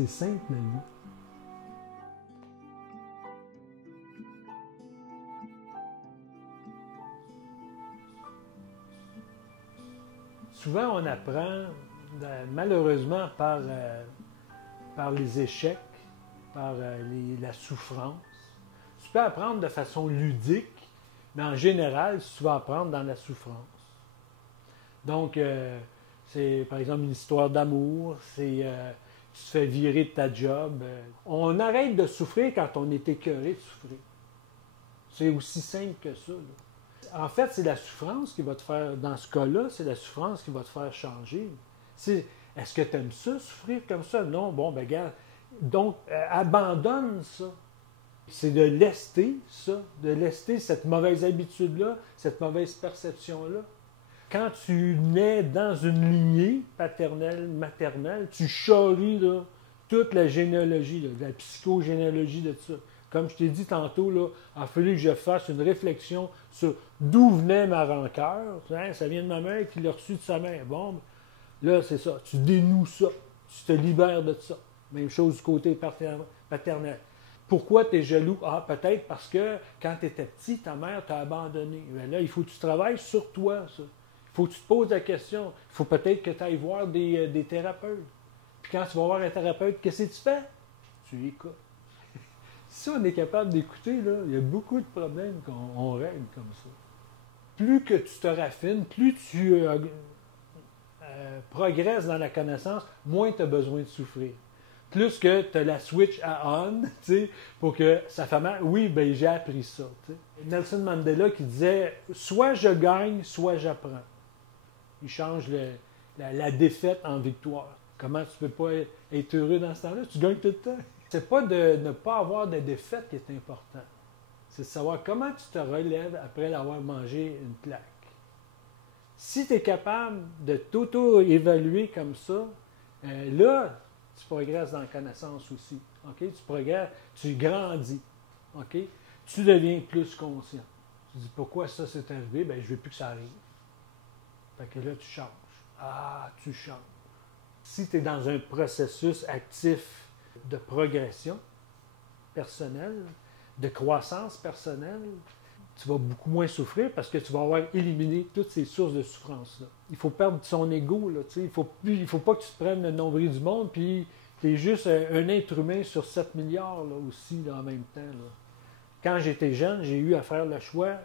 c'est simple, la vie. Souvent, on apprend, malheureusement, par les échecs, par la souffrance. Tu peux apprendre de façon ludique, mais en général, tu vas apprendre dans la souffrance. Donc, c'est par exemple une histoire d'amour, c'est tu te fais virer de ta job. On arrête de souffrir quand on est écœuré de souffrir. C'est aussi simple que ça, là. En fait, c'est la souffrance qui va te faire, dans ce cas-là, c'est la souffrance qui va te faire changer. Est-ce que tu aimes ça, souffrir comme ça? Non, bon, ben regarde. Donc, abandonne ça. C'est de lester ça, de lester cette mauvaise habitude-là, cette mauvaise perception-là. Quand tu nais dans une lignée paternelle, maternelle, tu charries là, toute la généalogie, là, la psychogénéalogie de ça. Comme je t'ai dit tantôt, là, il a fallu que je fasse une réflexion sur d'où venait ma rancœur. Hein, ça vient de ma mère qui l'a reçu de sa mère. Bon, là, c'est ça. Tu dénoues ça. Tu te libères de ça. Même chose du côté paternel. Pourquoi tu es jaloux? Ah, peut-être parce que quand tu étais petit, ta mère t'a abandonné. Mais là, il faut que tu travailles sur toi, ça. Il faut que tu te poses la question. Il faut peut-être que tu ailles voir des thérapeutes. Puis quand tu vas voir un thérapeute, qu'est-ce que tu fais? Tu écoutes. Si on est capable d'écouter, là, il y a beaucoup de problèmes qu'on règle comme ça. Plus que tu te raffines, plus tu progresses dans la connaissance, moins tu as besoin de souffrir. Plus que tu as la switch à on, pour que ça fait mal. Oui, ben j'ai appris ça. T'sais. Nelson Mandela qui disait « Soit je gagne, soit j'apprends ». Il change la défaite en victoire. Comment tu ne peux pas être heureux dans ce temps-là? Tu gagnes tout le temps. C'est pas de ne pas avoir de défaite qui est important. C'est de savoir comment tu te relèves après avoir mangé une claque. Si tu es capable de t'auto-évaluer comme ça, là, tu progresses dans la connaissance aussi. Okay? Tu progresses, tu grandis. Okay? Tu deviens plus conscient. Tu dis pourquoi ça s'est arrivé? Ben, je ne veux plus que ça arrive. Fait que là, tu changes. Ah, tu changes. Si tu es dans un processus actif de progression personnelle, de croissance personnelle, tu vas beaucoup moins souffrir parce que tu vas avoir éliminé toutes ces sources de souffrance-là. Il faut perdre son ego. Là, il ne faut pas que tu te prennes le nombril du monde puis tu es juste un être humain sur 7 milliards là, aussi là, en même temps. Là. Quand j'étais jeune, j'ai eu à faire le choix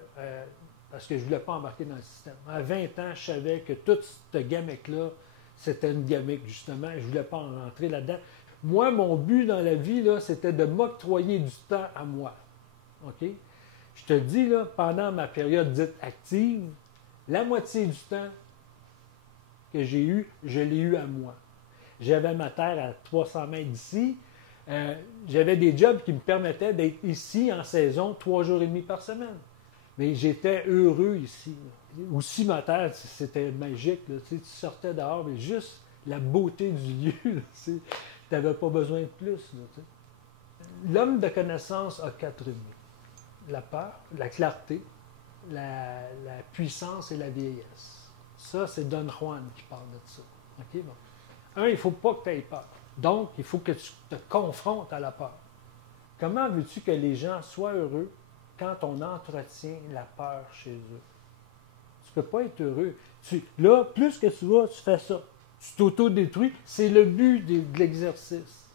parce que je ne voulais pas embarquer dans le système. À 20 ans, je savais que toute cette gamique-là, c'était une gamique, justement. Je ne voulais pas en rentrer là-dedans. Moi, mon but dans la vie, là, c'était de m'octroyer du temps à moi. OK? Je te dis, là, pendant ma période dite active, la moitié du temps que j'ai eu, je l'ai eu à moi. J'avais ma terre à 300 mètres d'ici. J'avais des jobs qui me permettaient d'être ici en saison 3 jours et demi par semaine. Mais j'étais heureux ici. Là. Aussi, ma terre, c'était magique. Là. Tu sortais dehors, mais juste la beauté du lieu, tu n'avais pas besoin de plus. Là, l'homme de connaissance a 4 ennemis. La peur, la clarté, la puissance et la vieillesse. Ça, c'est Don Juan qui parle de ça. Okay, bon. Il ne faut pas que tu aies peur. Donc, il faut que tu te confrontes à la peur. Comment veux-tu que les gens soient heureux quand on entretient la peur chez eux? Tu ne peux pas être heureux. Là, plus que tu vas, tu fais ça. Tu t'auto-détruis. C'est le but de l'exercice.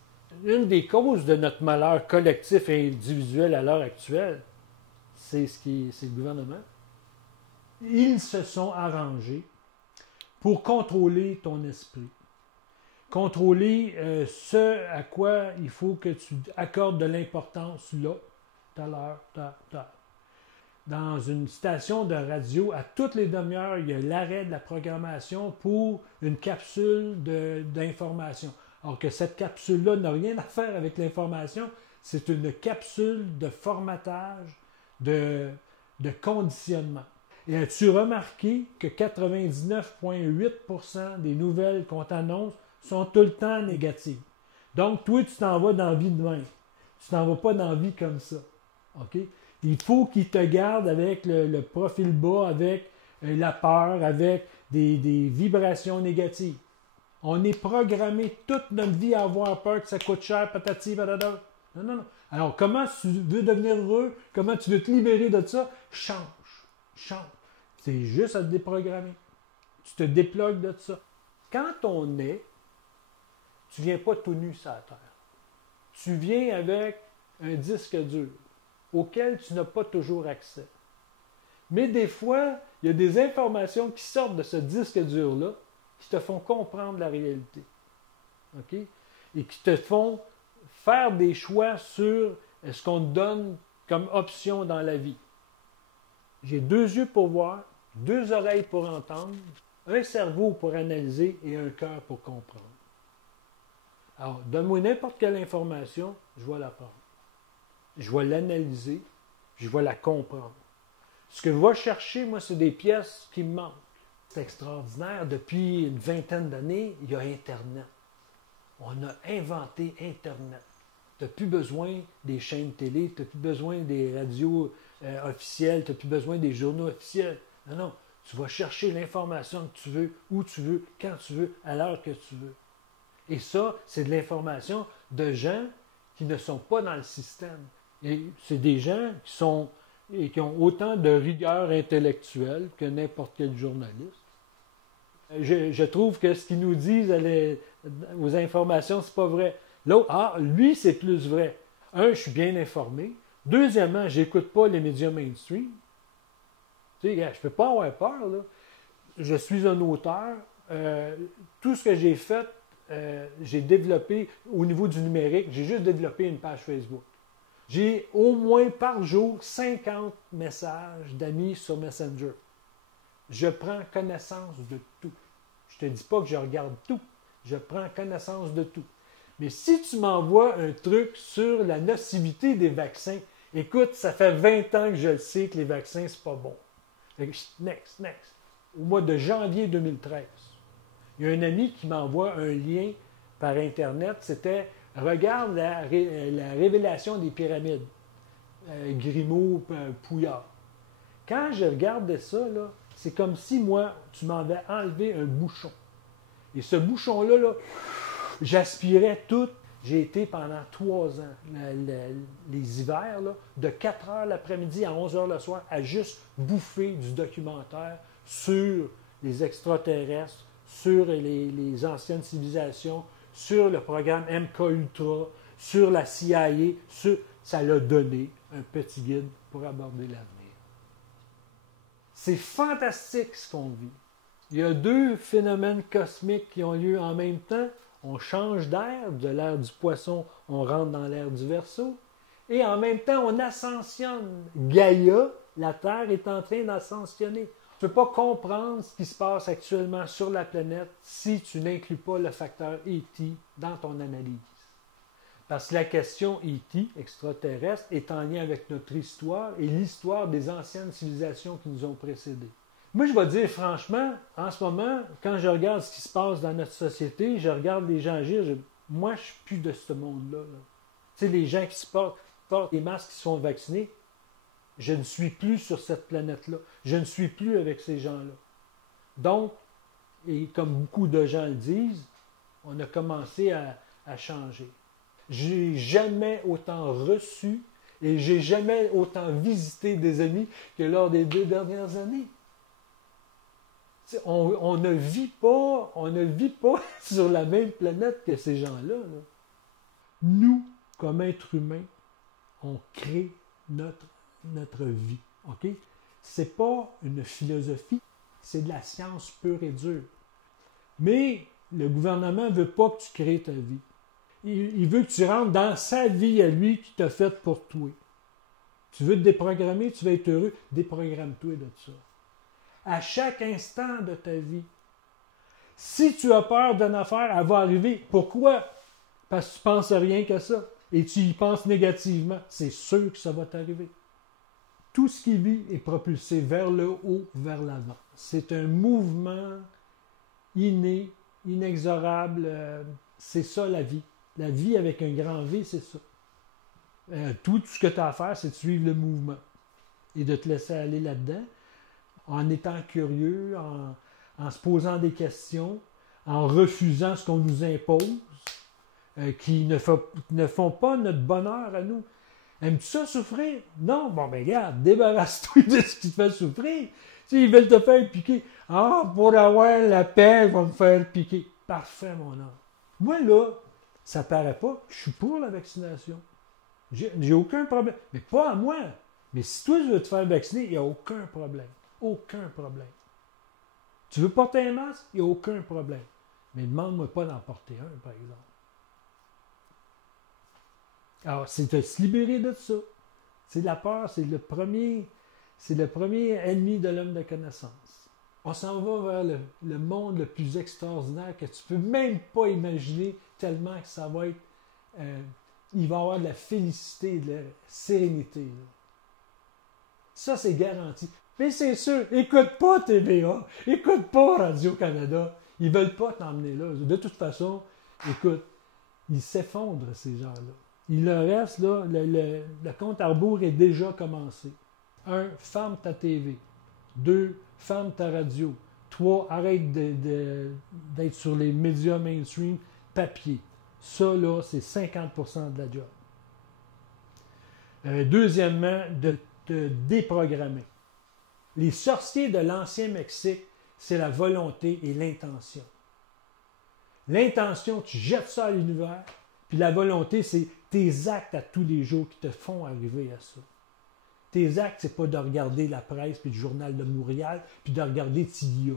Une des causes de notre malheur collectif et individuel à l'heure actuelle, c'est le gouvernement. Ils se sont arrangés pour contrôler ton esprit. Contrôler ce à quoi il faut que tu accordes de l'importance là, tout à l'heure, Dans une station de radio, à toutes les demi-heures, il y a l'arrêt de la programmation pour une capsule d'information. Alors que cette capsule-là n'a rien à faire avec l'information, c'est une capsule de formatage, de conditionnement. Et as-tu remarqué que 99,8% des nouvelles qu'on t'annonce sont tout le temps négatives? Donc, toi, tu t'en vas dans la vie de même. Tu t'en vas pas dans la vie comme ça. OK? Il faut qu'ils te gardent avec le profil bas, avec la peur, avec des vibrations négatives. On est programmé toute notre vie à avoir peur que ça coûte cher, patati, patata. Non, non, non. Alors, comment tu veux devenir heureux? Comment tu veux te libérer de ça? Change. Change. C'est juste à te déprogrammer. Tu te déplugues de ça. Quand on est, tu ne viens pas tout nu sur la terre. Tu viens avec un disque dur auquel tu n'as pas toujours accès. Mais des fois, il y a des informations qui sortent de ce disque dur-là qui te font comprendre la réalité. OK? Et qui te font faire des choix sur ce qu'on te donne comme option dans la vie. J'ai 2 yeux pour voir, 2 oreilles pour entendre, un cerveau pour analyser et un cœur pour comprendre. Alors, donne-moi n'importe quelle information, je vais la prendre. Je vais l'analyser, je vais la comprendre. Ce que je vais chercher, moi, c'est des pièces qui me manquent. C'est extraordinaire. Depuis une vingtaine d'années, il y a Internet. On a inventé Internet. Tu n'as plus besoin des chaînes télé, tu n'as plus besoin des radios officielles, tu n'as plus besoin des journaux officiels. Non, non. Tu vas chercher l'information que tu veux, où tu veux, quand tu veux, à l'heure que tu veux. Et ça, c'est de l'information de gens qui ne sont pas dans le système. Et c'est des gens qui ont autant de rigueur intellectuelle que n'importe quel journaliste. Je trouve que ce qu'ils nous disent aux informations, c'est pas vrai. L'autre, lui, c'est plus vrai. Je suis bien informé. Deuxièmement, j'écoute pas les médias mainstream. Tu sais, je peux pas avoir peur, là. Je suis un auteur. Tout ce que j'ai fait, j'ai développé au niveau du numérique. J'ai juste développé une page Facebook. J'ai au moins par jour 50 messages d'amis sur Messenger. Je prends connaissance de tout. Je ne te dis pas que je regarde tout. Je prends connaissance de tout. Mais si tu m'envoies un truc sur la nocivité des vaccins, écoute, ça fait 20 ans que je le sais que les vaccins, c'est pas bon. Next. Au mois de janvier 2013, il y a un ami qui m'envoie un lien par Internet. C'était « Regarde la révélation des pyramides. Grimaud, Pouillard. » Quand je regardais ça, là, c'est comme si, moi, tu m'avais enlevé un bouchon. Et ce bouchon-là, là, j'aspirais tout. J'ai été pendant 3 ans, les hivers, là, de 4 heures l'après-midi à 11 heures le soir, à juste bouffer du documentaire sur les extraterrestres, sur les anciennes civilisations, sur le programme MK-Ultra, sur la CIA. Ça l'a donné un petit guide pour aborder l'avenir. C'est fantastique ce qu'on vit. Il y a 2 phénomènes cosmiques qui ont lieu en même temps. On change d'air, de l'ère du poisson, on rentre dans l'ère du Verseau. Et en même temps, on ascensionne. Gaïa, la Terre, est en train d'ascensionner. Tu ne peux pas comprendre ce qui se passe actuellement sur la planète si tu n'inclus pas le facteur E.T. dans ton analyse. Parce que la question E.T., extraterrestre, est en lien avec notre histoire et l'histoire des anciennes civilisations qui nous ont précédés. Moi, je vais dire franchement, en ce moment, quand je regarde ce qui se passe dans notre société, je regarde les gens agir, moi, je ne suis plus de ce monde-là. Là. Tu sais, les gens qui se portent des masques qui sont vaccinés, je ne suis plus sur cette planète-là. Je ne suis plus avec ces gens-là. Donc, et comme beaucoup de gens le disent, on a commencé à changer. J'ai jamais autant reçu et j'ai jamais autant visité des amis que lors des 2 dernières années. On ne vit pas sur la même planète que ces gens-là. Là. Nous, comme êtres humains, on crée notre vie. OK? C'est pas une philosophie, c'est de la science pure et dure. Mais le gouvernement ne veut pas que tu crées ta vie. Il veut que tu rentres dans sa vie à lui qui t'a fait pour toi. Tu veux te déprogrammer, tu veux être heureux, déprogramme-toi de ça. À chaque instant de ta vie. Si tu as peur d'une affaire, elle va arriver. Pourquoi? Parce que tu ne penses rien que ça. Et tu y penses négativement. C'est sûr que ça va t'arriver. Tout ce qui vit est propulsé vers le haut, vers l'avant. C'est un mouvement inné, inexorable. C'est ça la vie. La vie avec un grand V, c'est ça. Tout ce que tu as à faire, c'est de suivre le mouvement et de te laisser aller là-dedans en étant curieux, en se posant des questions, en refusant ce qu'on nous impose, qui ne font pas notre bonheur à nous. Aimes-tu ça souffrir? Non, bon ben regarde, débarrasse-toi de ce qui te fait souffrir. Tu sais, ils veulent te faire piquer. Ah, pour avoir la paix, ils vont me faire piquer. Parfait, mon homme. Moi, là, ça paraît pas, je suis pour la vaccination. J'ai aucun problème. Mais pas à moi. Mais si toi, tu veux te faire vacciner, il n'y a aucun problème. Aucun problème. Tu veux porter un masque? Il n'y a aucun problème. Mais demande-moi pas d'en porter un, par exemple. Alors, c'est de se libérer de ça. C'est la peur, c'est le premier ennemi de l'homme de connaissance. On s'en va vers le monde le plus extraordinaire que tu peux même pas imaginer, tellement que ça va être... il va y avoir de la félicité, de la sérénité. Là. Ça, c'est garanti. Mais c'est sûr, écoute pas TVA, écoute pas Radio-Canada. Ils veulent pas t'emmener là. De toute façon, écoute, ils s'effondrent, ces gens-là. Il leur reste, là, le compte à rebours est déjà commencé. 1, ferme ta TV. 2, ferme ta radio. 3, arrête d'être sur les médias mainstream papier. Ça, là, c'est 50% de la job. Deuxièmement, de te déprogrammer. Les sorciers de l'ancien Mexique, c'est la volonté et l'intention. L'intention, tu jettes ça à l'univers, puis la volonté, c'est tes actes à tous les jours qui te font arriver à ça. Tes actes, c'est pas de regarder la presse, puis le journal de Montréal, puis de regarder TIA.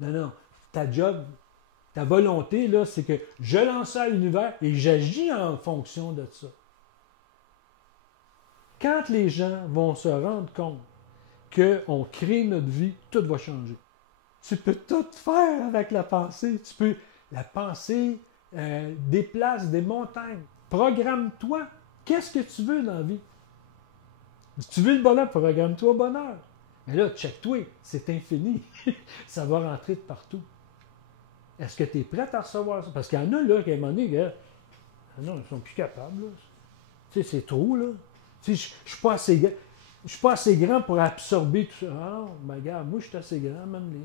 Non, non. Ta job, ta volonté, là, c'est que je lance ça à l'univers et j'agis en fonction de ça. Quand les gens vont se rendre compte qu'on crée notre vie, tout va changer. Tu peux tout faire avec la pensée. La pensée déplace des montagnes. Programme-toi. Qu'est-ce que tu veux dans la vie? Si tu veux le bonheur, programme-toi au bonheur. Mais là, check-toi, c'est infini. Ça va rentrer de partout. Est-ce que tu es prêt à recevoir ça? Parce qu'il y en a, là, qui à un moment donné, non, ils sont plus capables. Là. Tu sais, c'est trop, là. Tu sais, je suis pas assez grand pour absorber tout ça. Ah non, ben regarde, moi, je suis assez grand, même.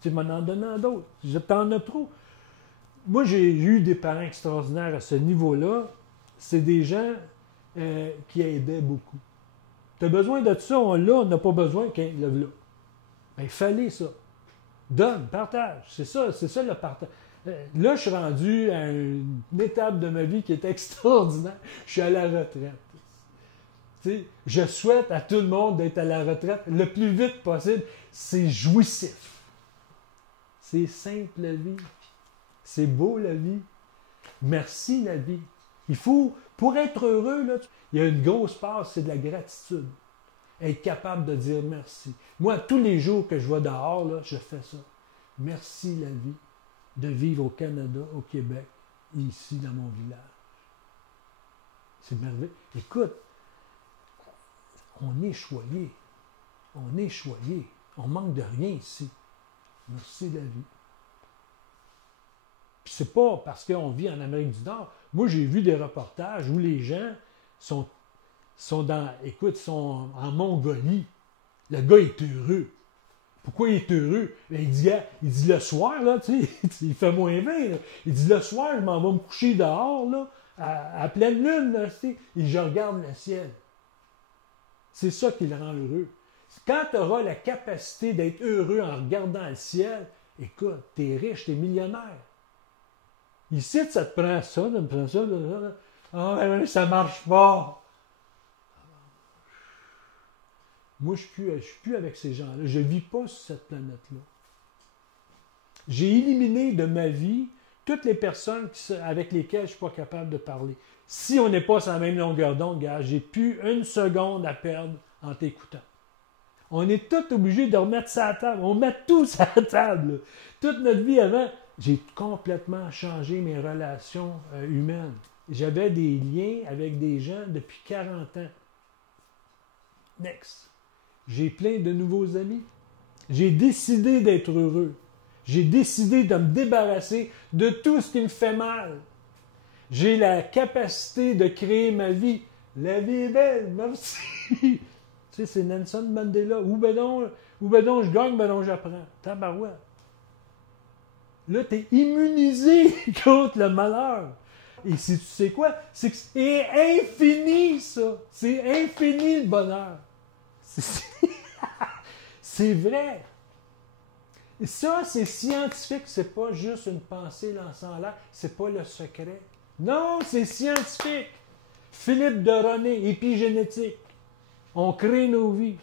Tu m'en en donnant d'autres. T'en as trop. Moi, j'ai eu des parents extraordinaires à ce niveau-là. C'est des gens qui aidaient beaucoup. Tu as besoin de ça, on n'a pas besoin qu'il le là. Ben, fallait ça. Donne, partage. C'est ça le partage. Là, je suis rendu à une étape de ma vie qui est extraordinaire. Je suis à la retraite. Tu sais, je souhaite à tout le monde d'être à la retraite le plus vite possible. C'est jouissif. C'est simple la vie. C'est beau la vie. Merci la vie. Il faut, pour être heureux, là, il y a une grosse part, c'est de la gratitude. Être capable de dire merci. Moi, tous les jours que je vais dehors, là, je fais ça. Merci la vie de vivre au Canada, au Québec, ici dans mon village. C'est merveilleux. Écoute, on est choyé. On est choyé. On manque de rien ici. Merci la vie. Puis c'est pas parce qu'on vit en Amérique du Nord. Moi, j'ai vu des reportages où les gens sont en Mongolie. Le gars est heureux. Pourquoi il est heureux? Ben, il dit le soir, là, tu sais, il fait moins 20. Là. Il dit le soir, je m'en vais me coucher dehors, là, à pleine lune, là, tu sais, et je regarde le ciel. C'est ça qui le rend heureux. Quand tu auras la capacité d'être heureux en regardant le ciel, écoute, tu es riche, tu es millionnaire. Ici, ça te prend ça, ça me prend ça, là. Ah, ça marche pas. Moi, je ne suis plus avec ces gens-là. Je ne vis pas sur cette planète-là. J'ai éliminé de ma vie toutes les personnes avec lesquelles je ne suis pas capable de parler. Si on n'est pas sur la même longueur d'onde, gars, j'ai plus une seconde à perdre en t'écoutant. On est tous obligés de remettre ça à la table. On met tout ça à la table. Là. Toute notre vie avant, j'ai complètement changé mes relations humaines. J'avais des liens avec des gens depuis 40 ans. Next. J'ai plein de nouveaux amis. J'ai décidé d'être heureux. J'ai décidé de me débarrasser de tout ce qui me fait mal. J'ai la capacité de créer ma vie. La vie est belle, merci. Tu sais, c'est Nelson Mandela. Ou ben non, je gagne, ben non, j'apprends. Tabarouette. Là, tu es immunisé contre le malheur. Et si tu sais quoi, c'est que c'est infini, ça. C'est infini, le bonheur. C'est vrai. Et ça, c'est scientifique. C'est pas juste une pensée lancée en l'air. C'est pas le secret. Non, c'est scientifique. Philippe de René, épigénétique. On crée nos vies.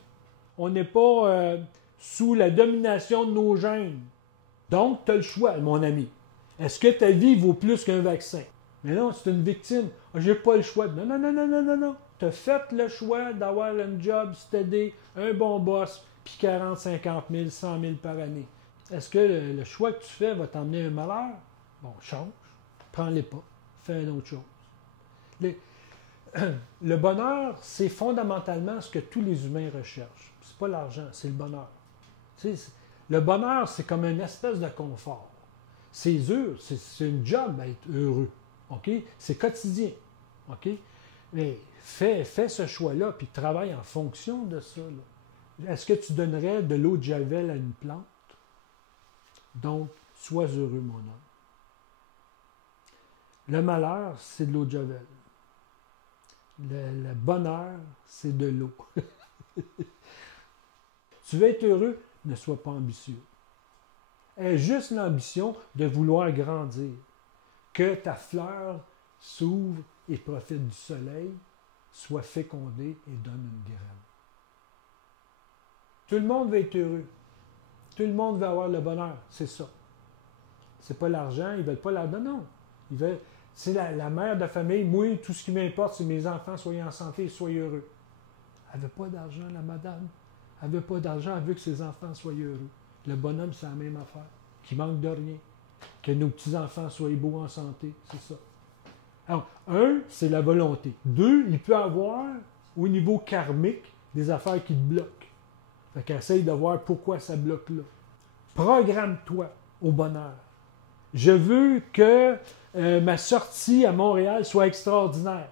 On n'est pas sous la domination de nos gènes. Donc, tu as le choix, mon ami. Est-ce que ta vie vaut plus qu'un vaccin? Mais non, c'est une victime. J'ai pas le choix. Non, non, non, non, non, non, non. Tu as fait le choix d'avoir un job steady, un bon boss, puis 40, 50 000, 100 000 par année. Est-ce que le choix que tu fais va t'emmener un malheur? Bon, change. Prends-les pas. Fais une autre chose. Le bonheur, c'est fondamentalement ce que tous les humains recherchent. C'est pas l'argent, c'est le bonheur. Le bonheur, c'est comme une espèce de confort. C'est dur, c'est une job d'être heureux. OK? C'est quotidien. OK? Mais fais ce choix-là, puis travaille en fonction de ça. Est-ce que tu donnerais de l'eau de javel à une plante? Donc, sois heureux, mon homme. Le malheur, c'est de l'eau de javel. Le bonheur, c'est de l'eau. Tu veux être heureux, ne sois pas ambitieux. Aie juste l'ambition de vouloir grandir. Que ta fleur s'ouvre et profite du soleil, soit fécondée et donne une graine. Tout le monde veut être heureux. Tout le monde veut avoir le bonheur. C'est ça. C'est pas l'argent, ils veulent pas l'argent. Non. Ils veulent. C'est la mère de famille. Moi, tout ce qui m'importe, c'est que mes enfants soient en santé et soient heureux. Elle veut pas d'argent, la madame. Elle veut pas d'argent, elle veut que ses enfants soient heureux. Le bonhomme, c'est la même affaire. Qu'il manque de rien. Que nos petits-enfants soient beaux en santé. C'est ça. Alors, un, c'est la volonté. Deux, il peut avoir, au niveau karmique, des affaires qui te bloquent. Fait qu'essaye de voir pourquoi ça bloque là. Programme-toi au bonheur. Je veux que ma sortie à Montréal soit extraordinaire.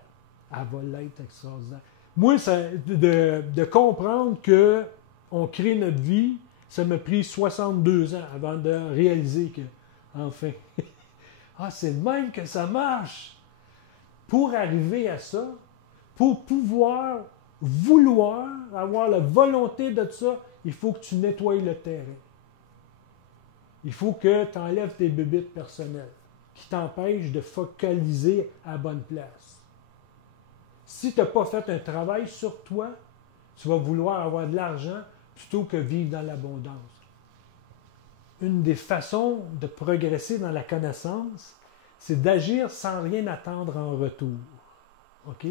Elle va l'être extraordinaire. Moi, de comprendre qu'on crée notre vie, ça m'a pris 62 ans avant de réaliser que, enfin, c'est de même que ça marche. Pour arriver à ça, pour pouvoir vouloir avoir la volonté de ça, il faut que tu nettoies le terrain. Il faut que tu enlèves tes bébites personnelles qui t'empêchent de focaliser à la bonne place. Si tu n'as pas fait un travail sur toi, tu vas vouloir avoir de l'argent plutôt que vivre dans l'abondance. Une des façons de progresser dans la connaissance, c'est d'agir sans rien attendre en retour. OK?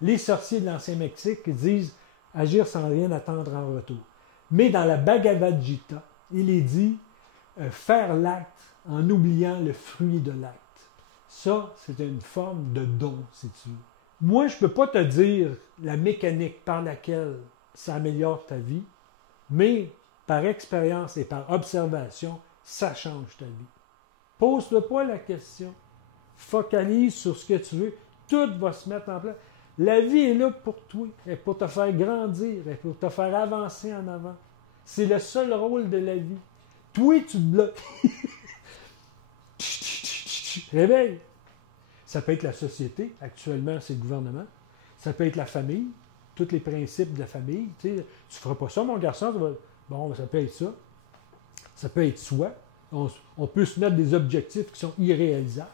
Les sorciers de l'Ancien Mexique disent agir sans rien attendre en retour. Mais dans la Bhagavad Gita, il est dit faire l'acte en oubliant le fruit de l'acte. Ça, c'est une forme de don, si tu veux. Moi, je ne peux pas te dire la mécanique par laquelle ça améliore ta vie, mais par expérience et par observation, ça change ta vie. Pose-toi pas la question. Focalise sur ce que tu veux. Tout va se mettre en place. La vie est là pour toi. Elle est pour te faire grandir. Elle est pour te faire avancer en avant. C'est le seul rôle de la vie. Toi, tu te bloques. Réveille. Ça peut être la société. Actuellement, c'est le gouvernement. Ça peut être la famille. Tous les principes de la famille. Tu ne feras pas ça, mon garçon. Bon, ça peut être ça. Ça peut être soi. On peut se mettre des objectifs qui sont irréalisables.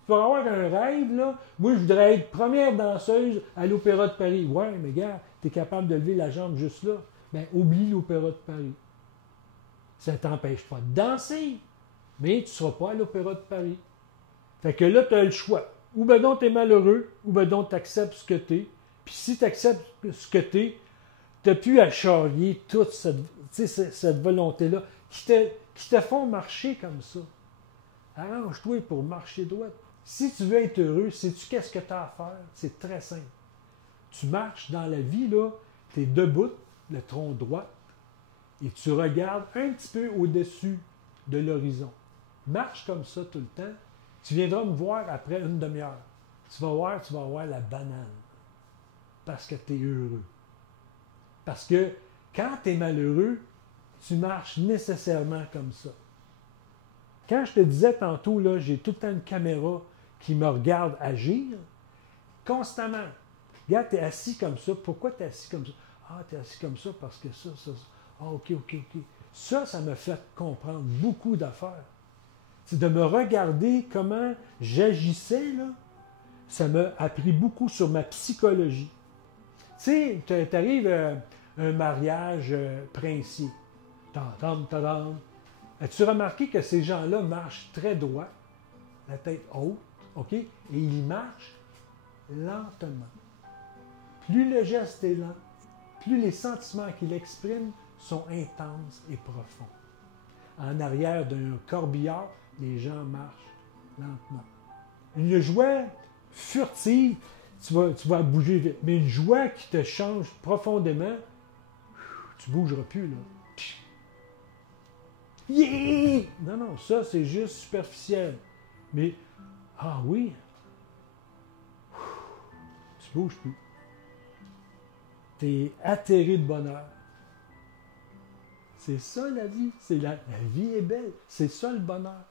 Tu peux avoir un rêve, là. Moi, je voudrais être première danseuse à l'Opéra de Paris. Ouais, mais gars, tu es capable de lever la jambe juste là. Bien, oublie l'Opéra de Paris. Ça ne t'empêche pas de danser, mais tu ne seras pas à l'Opéra de Paris. Fait que là, tu as le choix. Ou ben donc tu es malheureux, ou ben donc tu acceptes ce que tu es. Puis si tu acceptes ce que tu es, tu n'as plus à charrier toute cette volonté-là qui te font marcher comme ça. Arrange-toi pour marcher droit. Si tu veux être heureux, sais-tu qu'est-ce que tu as à faire? C'est très simple. Tu marches dans la vie, là, tu es debout, le tronc droit, et tu regardes un petit peu au-dessus de l'horizon. Marche comme ça tout le temps. Tu viendras me voir après une demi-heure. Tu vas voir la banane. Parce que tu es heureux. Parce que quand tu es malheureux, tu marches nécessairement comme ça. Quand je te disais tantôt, là, j'ai tout le temps une caméra qui me regarde agir, constamment. Regarde, tu es assis comme ça. Pourquoi tu es assis comme ça? Ah, tu es assis comme ça parce que ça. Ah, OK. Ça me fait comprendre beaucoup d'affaires. C'est de me regarder comment j'agissais, là. Ça m'a appris beaucoup sur ma psychologie. Tu sais, tu arrives à un mariage princier. As-tu remarqué que ces gens-là marchent très droit, la tête haute, OK? Et ils marchent lentement. Plus le geste est lent, plus les sentiments qu'il exprime sont intenses et profonds. En arrière d'un corbillard, les gens marchent lentement. Une joie furtive, tu vas bouger vite. Mais une joie qui te change profondément, tu ne bougeras plus, là. Yeah! Non, ça, c'est juste superficiel. Mais, ah oui, tu ne bouges plus. Tu es atterré de bonheur. C'est ça la vie. La vie est belle. C'est ça le bonheur.